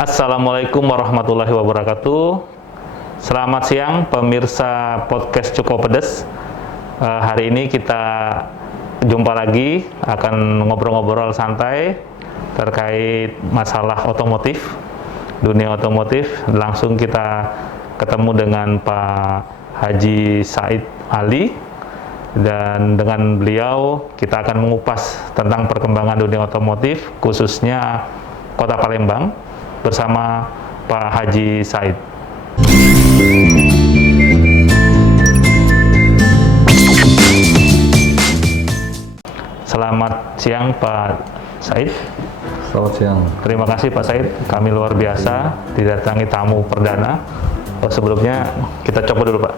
Assalamualaikum warahmatullahi wabarakatuh. Selamat siang pemirsa podcast Cukup Pedes. Hari ini kita jumpa lagi, akan ngobrol-ngobrol santai terkait masalah otomotif, dunia otomotif. Langsung kita ketemu dengan Pak Haji Said Ali, dan dengan beliau kita akan mengupas tentang perkembangan dunia otomotif, khususnya Kota Palembang, bersama Pak Haji Said. Selamat siang Pak Said. Selamat siang. Terima kasih Pak Said, kami luar biasa didatangi tamu perdana. Sebelumnya kita coba dulu Pak.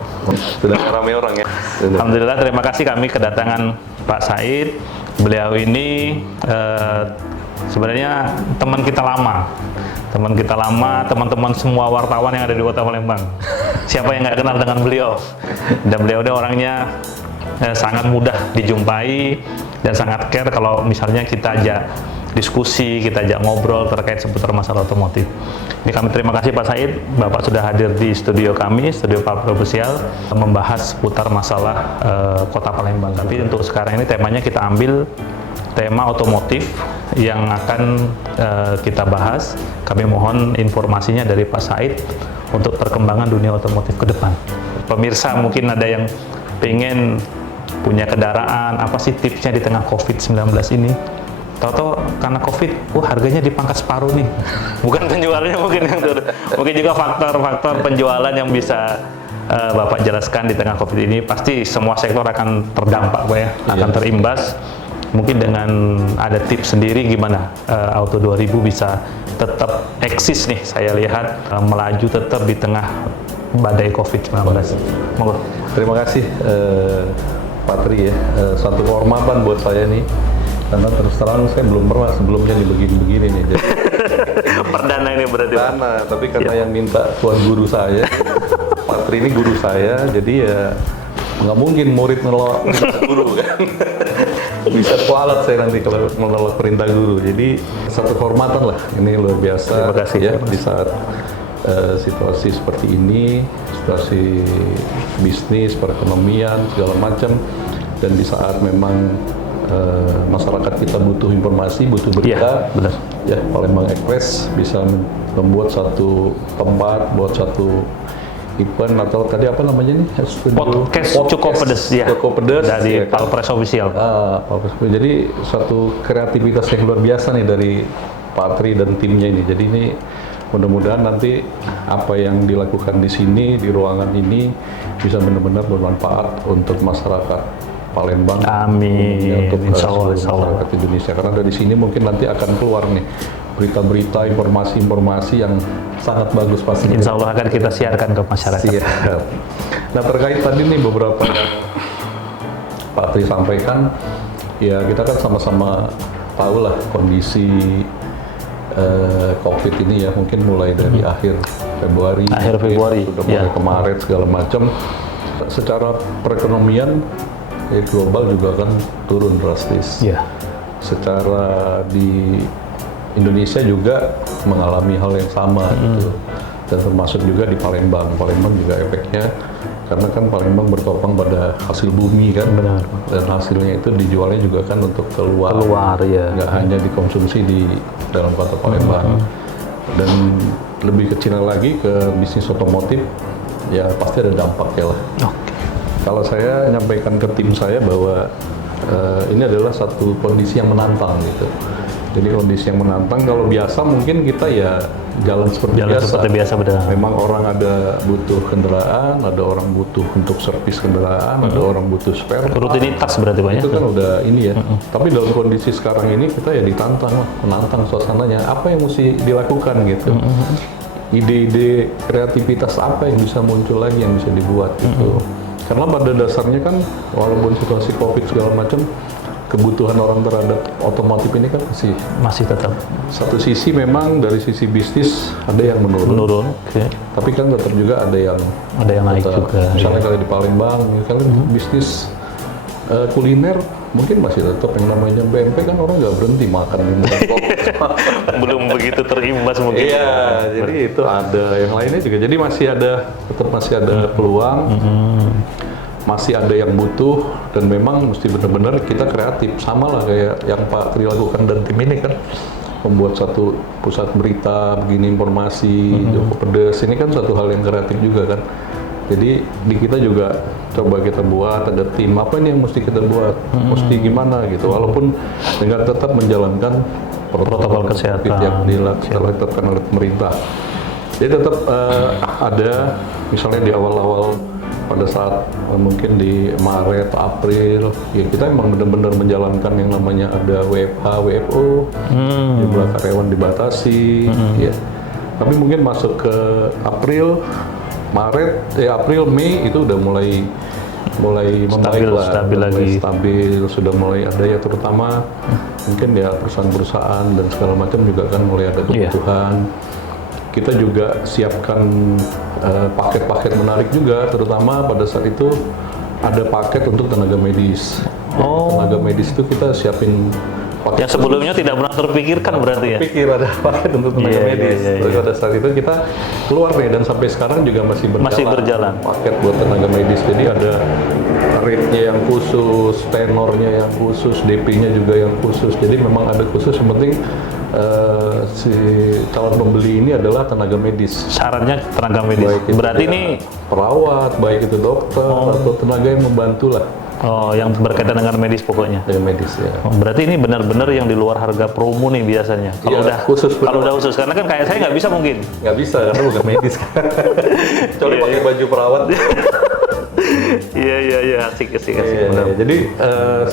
Sudah ramai orang ya. Alhamdulillah, terima kasih kami kedatangan Pak Said. Beliau ini sebenarnya teman kita lama, teman-teman semua wartawan yang ada di Kota Palembang. Siapa yang nggak kenal dengan beliau? Dan beliau orangnya sangat mudah dijumpai dan sangat care kalau misalnya kita ajak diskusi, kita ajak ngobrol terkait seputar masalah otomotif. Ini kami terima kasih Pak Said, Bapak sudah hadir di studio kami, studio Pak Official, membahas seputar masalah Kota Palembang. Tapi untuk sekarang ini temanya kita ambil tema otomotif yang akan kita bahas. Kami mohon informasinya dari Pak Said untuk perkembangan dunia otomotif ke depan. Pemirsa mungkin ada yang pengen punya kendaraan, apa sih tipsnya di tengah COVID-19 ini? Tahu-tahu karena COVID, harganya dipangkas separuh nih. Bukan penjualannya mungkin yang mungkin juga faktor-faktor penjualan yang bisa Bapak jelaskan di tengah COVID ini. Pasti semua sektor akan terdampak Pak ya, akan terimbas. Mungkin dengan ada tips sendiri gimana Auto 2000 bisa tetap eksis nih, saya lihat melaju tetap di tengah badai COVID-19. Monggo. Terima kasih Pak Tri ya, suatu kehormatan buat saya nih, karena terus terang saya belum pernah sebelumnya begini-begini nih. Jadi, perdana ini berarti. Perdana, tapi karena yang minta tuan guru saya, Pak Tri ini guru saya, jadi ya nggak mungkin murid menolak perintah guru kan. Bisa kualat saya nanti kalau menolak perintah guru. Jadi satu kehormatan lah, ini luar biasa. Terima kasih ya di saat situasi seperti ini, situasi bisnis, perekonomian segala macam, dan di saat memang masyarakat kita butuh informasi, butuh berita, benar. Ya Palembang Express bisa membuat satu tempat, buat satu event atau tadi apa namanya nih? Podcast Cukup Pedes ya. Cukup Pedes dari ya, kan? Palpres Official. Jadi suatu kreativitas yang luar biasa nih dari Pak Tri dan timnya ini. Jadi ini mudah-mudahan nanti apa yang dilakukan di sini, di ruangan ini bisa benar-benar bermanfaat untuk masyarakat Palembang. Amin. Untuk Insya Allah, masyarakat Indonesia. Karena dari sini mungkin nanti akan keluar nih berita-berita, informasi-informasi yang sangat bagus pasti. Insya Allah akan kita siarkan ke masyarakat. Siap. Nah terkait tadi nih beberapa yang Pak Tri sampaikan, ya kita kan sama-sama tahu lah kondisi COVID ini ya, mungkin mulai dari akhir Februari, sudah mulai ke Maret segala macam. Secara perekonomian global juga kan turun drastis. Secara di Indonesia juga mengalami hal yang sama gitu, dan termasuk juga di Palembang. Palembang juga efeknya karena kan Palembang bertopang pada hasil bumi kan. Benar. Dan hasilnya itu dijualnya juga kan untuk keluar ya, nggak hanya dikonsumsi di dalam kota Palembang. Dan lebih kecil lagi ke bisnis otomotif, ya pasti ada dampaknya lah. Kalau saya nyampaikan ke tim saya bahwa ini adalah satu kondisi yang menantang gitu. Jadi kondisi yang menantang, kalau biasa mungkin kita ya jalan seperti biasa. Benar. Memang orang ada butuh kendaraan, ada orang butuh untuk servis kendaraan, ada orang butuh spare. Rutinitas berarti banyak. Itu kan udah ini ya. Tapi dalam kondisi sekarang ini kita ya ditantang lah, menantang suasananya. Apa yang mesti dilakukan gitu? Ide-ide kreativitas apa yang bisa muncul lagi, yang bisa dibuat gitu. Karena pada dasarnya kan walaupun situasi COVID segala macam, kebutuhan orang terhadap otomotif ini kan masih tetap. Satu sisi memang dari sisi bisnis ada yang menurun. Tapi kan tetap juga ada yang naik juga. Misalnya kalau di Palembang, misalnya bisnis kuliner mungkin masih tetap yang namanya BMP kan orang nggak berhenti makan minuman kopi. Belum begitu terimbas mungkin. Iya, jadi itu ada yang lainnya juga. Jadi tetap masih ada peluang, masih ada yang butuh, dan memang mesti benar-benar kita kreatif. Sama lah kayak yang Pak Tri lakukan dan tim ini kan, membuat satu pusat berita, begini informasi, Joko Pedes, ini kan satu hal yang kreatif juga kan. Jadi di kita juga coba kita buat, ada tim apa ini yang mesti kita buat, mesti gimana gitu, walaupun dengan tetap menjalankan protokol kesehatan yang ditetapkan oleh pemerintah. Jadi tetap ada, misalnya di awal-awal pada saat mungkin di Maret, April, ya kita emang benar-benar menjalankan yang namanya ada WFH, WFO, jumlah karyawan dibatasi, ya. Tapi mungkin masuk ke April, Maret, April, Mei itu udah mulai membaik lah, stabil lagi, stabil, sudah mulai ada ya, terutama mungkin ya perusahaan-perusahaan dan segala macam juga kan mulai ada kebutuhan. Kita juga siapkan paket-paket menarik juga, terutama pada saat itu ada paket untuk tenaga medis. Tenaga medis itu kita siapin paket yang sebelumnya tidak pernah terpikirkan berarti ya? Pikir ada paket untuk tenaga medis. Terus pada saat itu kita keluar nih, dan sampai sekarang juga masih berjalan. Paket buat tenaga medis, jadi ada rate-nya yang khusus, tenornya yang khusus, DP-nya juga yang khusus. Jadi memang ada khusus, yang penting si calon pembeli ini adalah tenaga medis. Syaratnya tenaga medis. Berarti ini perawat, baik itu dokter atau tenaga yang membantu lah. Yang berkaitan dengan medis pokoknya. Dengan medis ya. Berarti ini benar-benar yang di luar harga promo nih biasanya. Kalau udah khusus, karena kan kayak saya nggak bisa mungkin. Nggak bisa karena bukan medis. Kecuali pakai baju perawat. Iya, asik. Jadi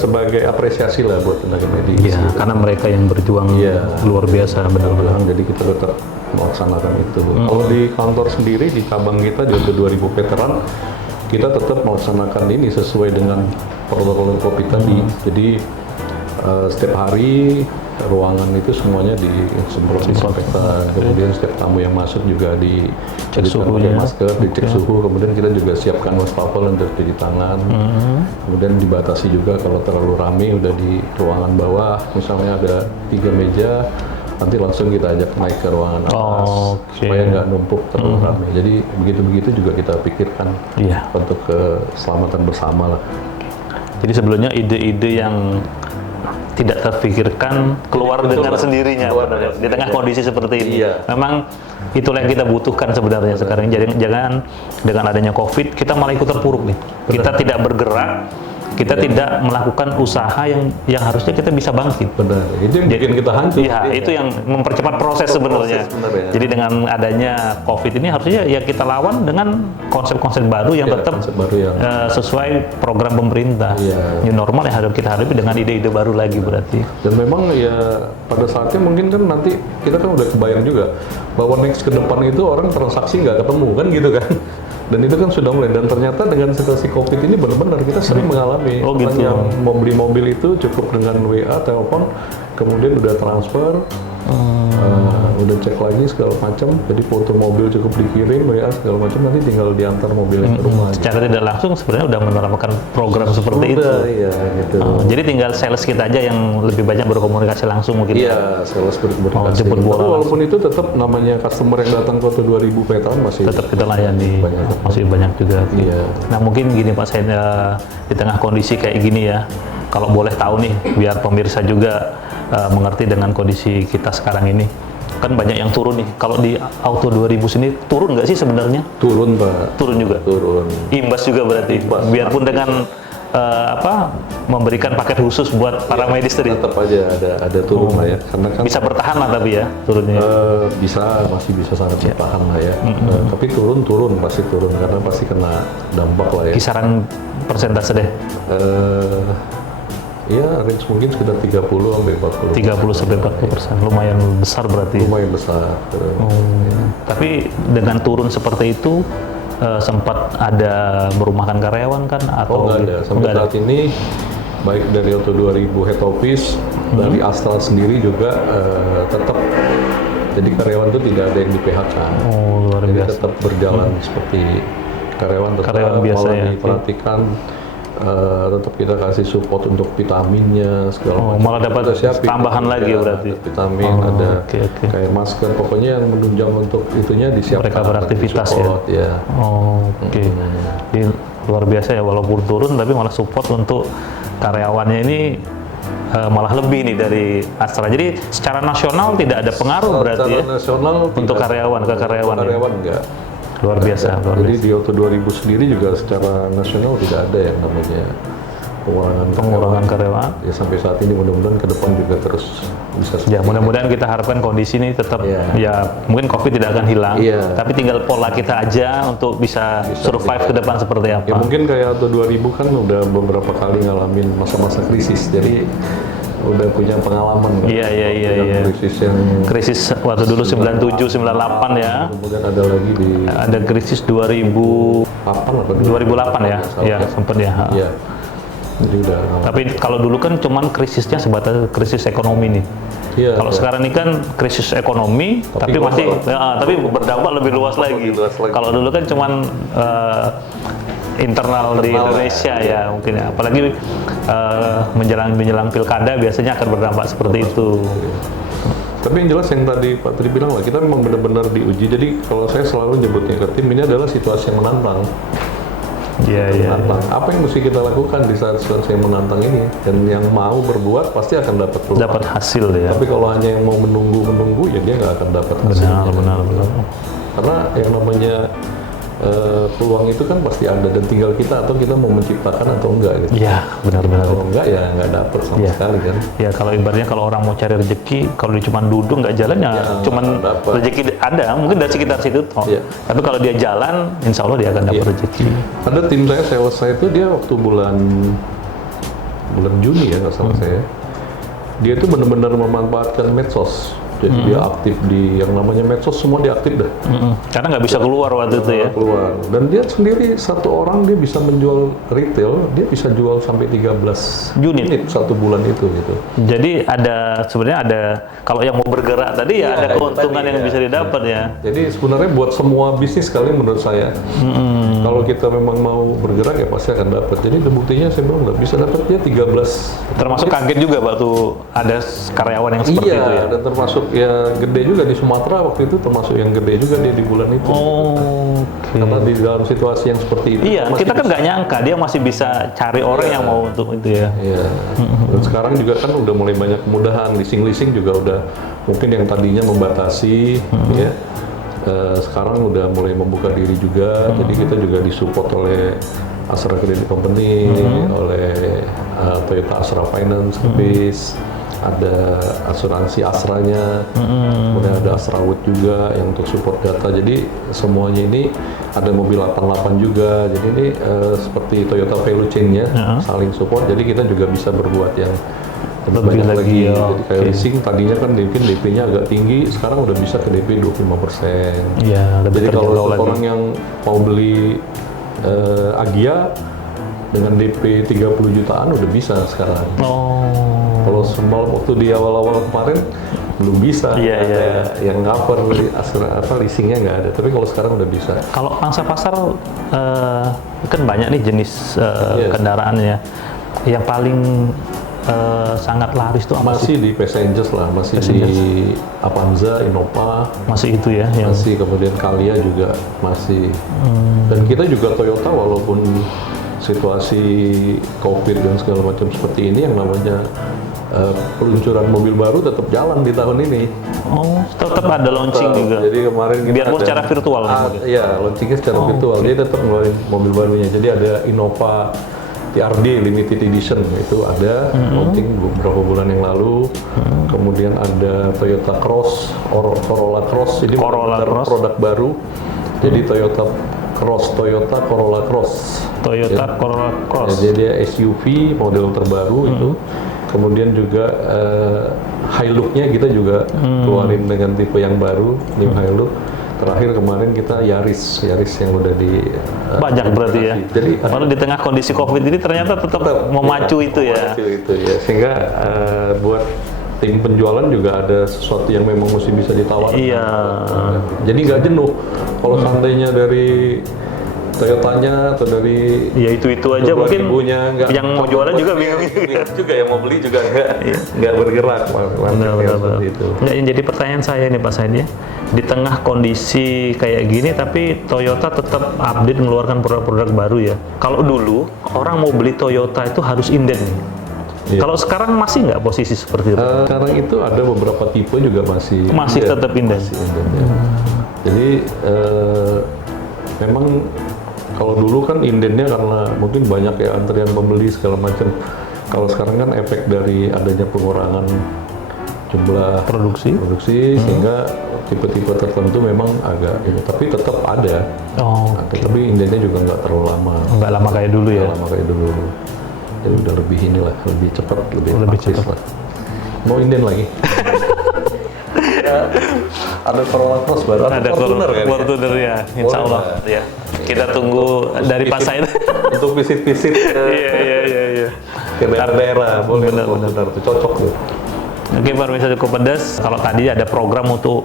sebagai apresiasi lah buat tenaga medis. Iya, karena mereka yang berjuang luar biasa benar-benar. Jadi kita tetap melaksanakan itu. Kalau di kantor sendiri, di cabang kita di 2000 veteran, kita tetap melaksanakan ini sesuai dengan protokol COVID tadi. Jadi setiap hari ruangan itu semuanya disemprot disinfektan. Kemudian setiap tamu yang masuk juga dicek suhunya, masker, dicek suhu. Kemudian kita juga siapkan wastafel untuk cuci tangan. Kemudian dibatasi juga kalau terlalu ramai, udah di ruangan bawah, misalnya ada 3 meja, nanti langsung kita ajak naik ke ruangan atas supaya nggak numpuk terlalu ramai. Jadi begitu-begitu juga kita pikirkan untuk keselamatan bersama lah. Jadi sebelumnya ide-ide yang tidak terpikirkan keluar dengan sendirinya di tengah kondisi seperti ini. Memang itulah yang kita butuhkan sebenarnya sekarang. Jangan dengan adanya COVID kita malah ikut terpuruk nih. Kita tidak bergerak, kita tidak melakukan usaha yang harusnya kita bisa bangkit. Benar. Itu yang bikin kita hancur. Iya, itu yang mempercepat proses sebenarnya. Jadi dengan adanya COVID ini harusnya ya kita lawan dengan konsep-konsep baru yang tetap sesuai program pemerintah. New normal yang harus kita hadapi dengan ide-ide baru lagi berarti. Dan memang ya pada saatnya mungkin kan nanti kita kan udah kebayang juga bahwa next ke depan itu orang transaksi nggak ketemu kan gitu kan. Dan itu kan sudah mulai, dan ternyata dengan situasi COVID ini benar-benar kita sering mengalami orang yang mau beli mobil itu cukup dengan WA, telepon, kemudian udah transfer, udah cek lagi segala macam, jadi foto mobil cukup dikirim, WA segala macam, nanti tinggal diantar mobilnya ke rumah. Secara tidak langsung sebenarnya udah menerapkan program seperti itu. Iya, gitu. Jadi tinggal sales kita aja yang lebih banyak berkomunikasi langsung mungkin. Iya, sales berkomunikasi. Jemput bola. Tapi walaupun itu tetap namanya customer yang datang ke 2000 veteran masih tetap kita layani. Masih banyak juga. Iya. Nah mungkin gini Pak, saya di tengah kondisi kayak gini ya, kalau boleh tahu nih, biar pemirsa juga mengerti dengan kondisi kita sekarang ini. Kan banyak yang turun nih. Kalau di Auto 2000 sini turun nggak sih sebenarnya? Turun Pak. Turun juga. Turun. Imbas juga berarti. Biarpun dengan memberikan paket khusus buat para medis tadi. Tetap aja ada turun lah ya. Karena kan bisa bertahan lah tapi ya turunnya. Masih bisa sangat bertahan lah ya. Tapi turun pasti turun karena pasti kena dampak lah ya. Kisaran persentase deh. Ya, range mungkin sekitar 30 sampai 40. 30 sampai 40%, lumayan besar berarti. Lumayan besar. Tapi dengan turun seperti itu, sempat ada merumahkan karyawan kan? Atau nggak ada. Sampai saat ini, baik dari Auto 2000 Head Office, dari Astra sendiri juga tetap. Jadi karyawan itu tidak ada yang di PHK. Luar biasa. Jadi tetap berjalan seperti karyawan tetap biasa ya. Diperhatikan. tetap kita kasih support untuk vitaminnya segala macam. Malah dapat tambahan lagi berarti. Ada vitamin, ada kayak masker, pokoknya yang menunjang untuk itunya disiapkan. Mereka beraktivitas support, ya. Jadi luar biasa ya, walaupun turun tapi malah support untuk karyawannya ini malah lebih nih dari Astra. Jadi secara nasional tidak ada pengaruh berarti ya? Nasional untuk karyawan, ke karyawan enggak. Luar biasa. Jadi di Auto 2000 sendiri juga secara nasional tidak ada yang namanya pengurangan karyawan. Ya sampai saat ini mudah-mudahan ke depan juga terus bisa. Ya mudah-mudahan kita harapkan kondisi ini tetap ya mungkin COVID tidak akan hilang, tapi tinggal pola kita aja untuk bisa survive ke depan seperti apa. Ya mungkin kayak Auto 2000 kan udah beberapa kali ngalamin masa-masa krisis, jadi udah punya pengalaman. Iya. Krisis waktu dulu 97, 98 ya. Kemudian ada lagi ada krisis 2008 ya. Ya, sempat ya. Iya. Jadi udah. Tapi kalau dulu kan cuman krisisnya sebatas krisis ekonomi nih. Iya. Kalau sekarang ini kan krisis ekonomi, tapi masih tapi berdampak lebih luas lagi. Kalau dulu kan cuman internal di Indonesia ya mungkin ya. Apalagi menjelang pilkada biasanya akan berdampak seperti itu. Tapi yang jelas yang tadi Pak Tri bilang lah, kita memang benar-benar diuji. Jadi kalau saya selalu nyebutnya ke tim, ini adalah situasi yang menantang. Iya. Apa yang mesti kita lakukan di saat situasi yang menantang ini? Dan yang mau berbuat pasti akan dapat hasil ya. Tapi kalau hanya yang mau menunggu ya dia nggak akan dapat hasil. Benar. Karena yang namanya peluang itu kan pasti ada, dan tinggal kita atau kita mau menciptakan atau enggak gitu. Iya, benar. Kalau enggak ya nggak dapet sama sekali kan. Ya kalau ibaratnya kalau orang mau cari rezeki, kalau dia cuma duduk nggak jalan ya cuma rezeki ada, mungkin dari sekitar situ toh. Tapi kalau dia jalan, insya Allah dia akan dapat rezeki. Ada tim saya, sales saya itu dia waktu bulan Juni ya nggak salah saya, dia itu benar-benar memanfaatkan medsos. Jadi dia aktif di yang namanya medsos, semua dia aktif dah. Karena nggak bisa keluar waktu itu ya. Keluar. Dan dia sendiri satu orang dia bisa menjual retail, dia bisa jual sampai 13 unit satu bulan itu gitu. Jadi sebenarnya ada kalau yang mau bergerak tadi ya ada keuntungan yang bisa didapat ya. Jadi sebenarnya buat semua bisnis kali menurut saya, kalau kita memang mau bergerak ya pasti akan dapat. Jadi buktinya saya bilang nggak bisa dapat dia 13. Termasuk kaget juga waktu ada karyawan yang seperti itu ya. Dan termasuk ya gede juga di Sumatera waktu itu, termasuk yang gede juga dia di bulan itu. Karena di dalam situasi yang seperti itu. Iya, kita kan nggak nyangka dia masih bisa cari orang yang mau untuk itu ya. Iya. Dan sekarang juga kan udah mulai banyak kemudahan, leasing juga udah mungkin yang tadinya membatasi, ya. Sekarang udah mulai membuka diri juga. Jadi kita juga disupport oleh Astra Credit Company, oleh Toyota Astra Finance, ada asuransi Asranya, kemudian ada Astra Wood juga yang untuk support data. Jadi semuanya ini ada mobil 88 juga. Jadi ini seperti Toyota value chain-nya saling support. Jadi kita juga bisa berbuat yang lebih banyak lagi. Jadi kayak leasing tadinya kan mungkin DP-nya agak tinggi, sekarang udah bisa ke DP 25%. Iya, jadi kalau orang yang mau beli Agia dengan DP 30 jutaan udah bisa sekarang. Kalau semalam waktu di awal-awal kemarin belum bisa, yang cover leasingnya nggak ada. Tapi kalau sekarang udah bisa. Kalau pangsa pasar kan banyak nih jenis kendaraannya. Yang paling sangat laris itu apa masih sih? Di Passengers lah, masih Passengers. Di Avanza, Innova. Masih itu ya? Masih, kemudian Calya juga masih. Dan kita juga Toyota walaupun situasi COVID dan segala macam seperti ini, yang namanya peluncuran mobil baru tetap jalan di tahun ini. Tetap ada launching juga. Jadi kemarin kita biarpun secara virtual. Iya, launchingnya secara virtual. Dia tetap ngeluarin mobil barunya. Jadi ada Innova TRD Limited Edition, itu ada launching beberapa bulan yang lalu. Kemudian ada Toyota Cross, Corolla Cross. Ini produk baru. Jadi Toyota Corolla Cross. Corolla Cross. Jadi dia SUV model terbaru itu. Kemudian juga Hilux-nya kita juga keluarin dengan tipe yang baru, New Hilux. Terakhir kemarin kita Yaris yang udah di banyak berarti ya. Jadi kalau di tengah kondisi COVID ini ternyata tetap memacu itu ya. Sehingga buat tim penjualan juga ada sesuatu yang memang mesti bisa ditawarkan. Iya. Jadi nggak jenuh. Kalau seandainya dari Toyotanya atau dari Ya itu aja mungkin ibunya, yang mau jualan juga bingung. juga yang mau beli juga nggak bergerak. Benar. Itu. Nggak, yang jadi pertanyaan saya nih Pak Said ya, di tengah kondisi kayak gini tapi Toyota tetap update mengeluarkan produk-produk baru ya. Kalau dulu orang mau beli Toyota itu harus inden nih. Iya. Kalau sekarang masih nggak posisi seperti itu? Sekarang itu ada beberapa tipe juga masih Tetap inden. ya. Jadi memang kalau dulu kan indennya karena mungkin banyak ya antrian pembeli segala macam. Kalau sekarang kan efek dari adanya pengurangan jumlah produksi sehingga tipe-tipe tertentu memang agak ini, tapi tetap ada. Tapi indennya juga nggak terlalu lama. Nggak lama kayak dulu ya? Nggak lama kayak dulu. Jadi udah lebih inilah, lebih cepat, lebih cepat lah. Mau inden lagi? Ada Corolla Cross baru, ada Fortuner ya, insya Allah ya. Kita tunggu dari Pak Said untuk visit-visit iya. ke daerah-daerah, boleh benar tuh cocok tuh. Oke, pemirsa Cukup Pedas, kalau tadi ada program untuk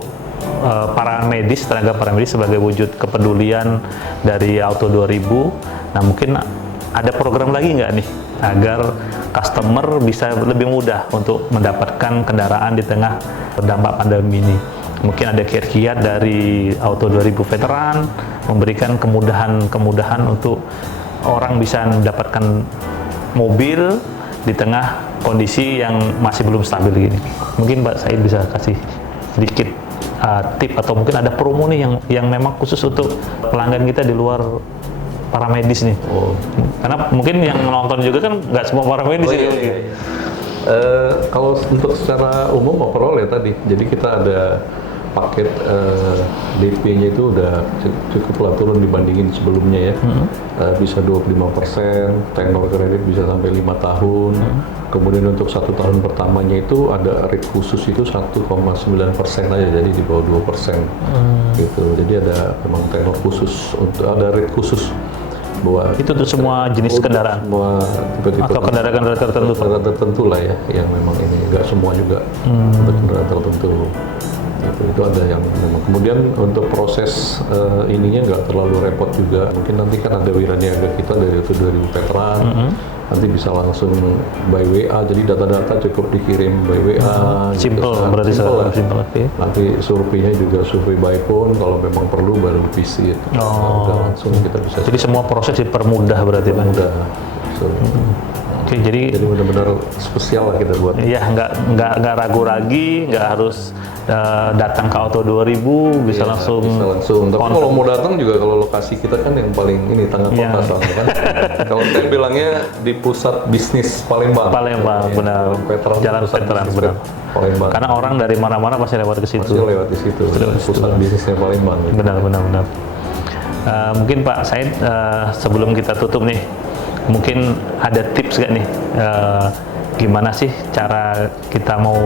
para medis, tenaga paramedis sebagai wujud kepedulian dari Auto 2000. Nah, mungkin ada program lagi nggak nih agar customer bisa lebih mudah untuk mendapatkan kendaraan di tengah terdampak pandemi ini? Mungkin ada kiat-kiat dari Auto 2000 Veteran memberikan kemudahan untuk orang bisa mendapatkan mobil di tengah kondisi yang masih belum stabil gini. Mungkin Pak Said bisa kasih sedikit tip atau mungkin ada promo nih yang memang khusus untuk pelanggan kita di luar para medis nih. Karena mungkin yang menonton juga kan nggak semua para medis ini. Kalau untuk secara umum overall ya tadi, jadi kita ada paket DP-nya itu udah cukup lah turun dibandingin sebelumnya ya. Bisa 25%, tenor kredit bisa sampai 5 tahun. Kemudian untuk 1 tahun pertamanya itu ada rate khusus itu 1,9% aja, jadi di bawah 2%. Gitu. Jadi ada memang tenor khusus, untuk ada rate khusus. Bahwa itu tuh semua jenis kendaraan? Semua tipe-tipe atau kendaraan tertentu? Kendaraan tertentu lah ya, yang memang ini, nggak semua juga untuk kendaraan tertentu. Itu ada yang memang. Kemudian untuk proses ininya nggak terlalu repot juga. Mungkin nanti kan ada wiraniaga kita dari Auto 2000 Veteran, nanti bisa langsung by WA, jadi data-data cukup dikirim by WA. Simple, gitu. berarti simple. Nanti surveinya juga survei by phone, kalau memang perlu baru visit. Langsung kita bisa. Jadi semua proses dipermudah berarti Pak? Mudah. Oke, jadi benar-benar spesial lah kita buat. Iya, nggak ragu lagi, nggak harus datang ke Auto 2000, bisa langsung. Tapi kalau mau datang juga, kalau lokasi kita kan yang paling ini tengah kota soalnya kan. Kalau saya bilangnya di pusat bisnis Palembang. Benar. Jalan Veteran, benar. Palembang. Karena orang dari mana-mana pasti lewat ke situ. Pasti lewat di situ. Pusat bisnisnya Palembang. Gitu. Benar. Mungkin Pak Said, sebelum kita tutup nih, mungkin ada tips nggak nih, gimana sih cara kita mau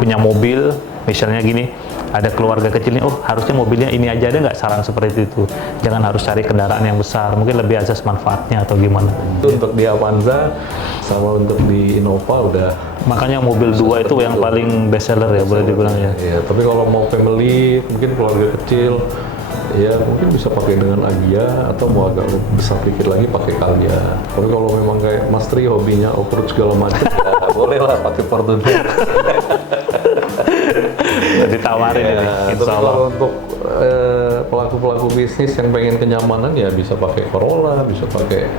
punya mobil, misalnya gini, ada keluarga kecil nih, harusnya mobilnya ini aja, ada nggak saran seperti itu? Jangan harus cari kendaraan yang besar, mungkin lebih azas manfaatnya atau gimana? Itu untuk di Avanza sama untuk di Innova udah. Makanya mobil 2 itu yang paling best seller ya, boleh dibilang ya. Iya, tapi kalau mau family, mungkin keluarga kecil, ya mungkin bisa pakai dengan Agya, atau mau agak besar dikit lagi pakai Calya. Tapi kalau memang kayak Mas Tri hobinya off-road segala macam, ya boleh lah pakai Fortuner. Ditawarin ini, insya Allah. Kalau untuk pelaku-pelaku bisnis yang pengen kenyamanan ya bisa pakai Corolla, bisa pakai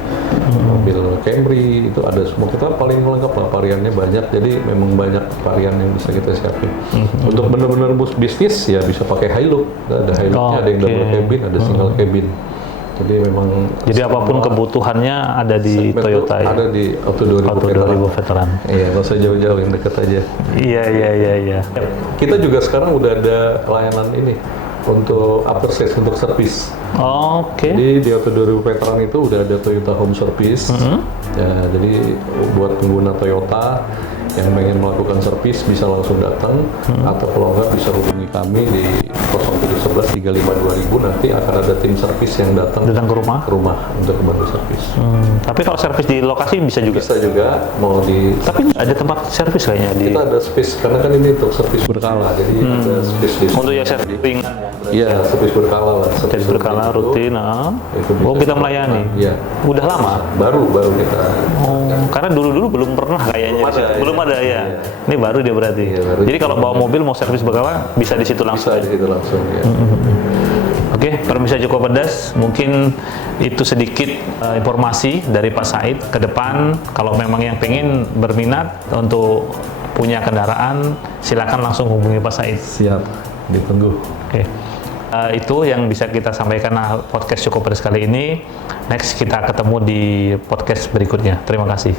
mobil Camry, itu ada semua. Kita paling lengkap lah, variannya banyak, jadi memang banyak varian yang bisa kita siapin. Untuk benar-benar bus bisnis ya bisa pakai Hilux, ada Hilux-nya, ada yang double cabin, ada single cabin. Jadi memang. Jadi apapun kebutuhannya ada di Toyota ya? Ada di Auto 2000 Veteran. Iya, nggak usah jauh-jauh, yang deket aja. Iya. Kita juga sekarang udah ada layanan ini untuk after sales, untuk service. Oke. Jadi di Auto 2000 Veteran itu udah ada Toyota Home Service. Ya, jadi buat pengguna Toyota yang pengen melakukan servis bisa langsung datang, atau kalau enggak bisa hubungi kami di 0711 35 2000, nanti akan ada tim servis yang datang ke rumah untuk membantu servis. Tapi kalau servis di lokasi bisa juga? Bisa juga, mau di. Tapi ada tempat servis kayaknya di. Kita ada space, karena kan ini untuk servis berkala, jadi ada space di. Untuk yang servis ringan ya. Iya, servis berkala lah. Servis berkala rutin. Itu bisa Oh, kita melayani. Iya. Udah lama? Baru kita. Oh, karena dulu belum pernah kayaknya. Belum ada ya. Iya. Ini baru dia berarti. Iya, baru. Jadi kalau bawa mobil mau servis berkala bisa di situ langsung. Bisa di situ langsung ya. Oke, Permisa Joko Pedas, mungkin itu sedikit informasi dari Pak Said. Ke depan, kalau memang yang pengen berminat untuk punya kendaraan, silakan langsung hubungi Pak Said. Siap, ditunggu. Oke. Itu yang bisa kita sampaikan podcast Joko Pedas kali ini. Next kita ketemu di podcast berikutnya. Terima kasih.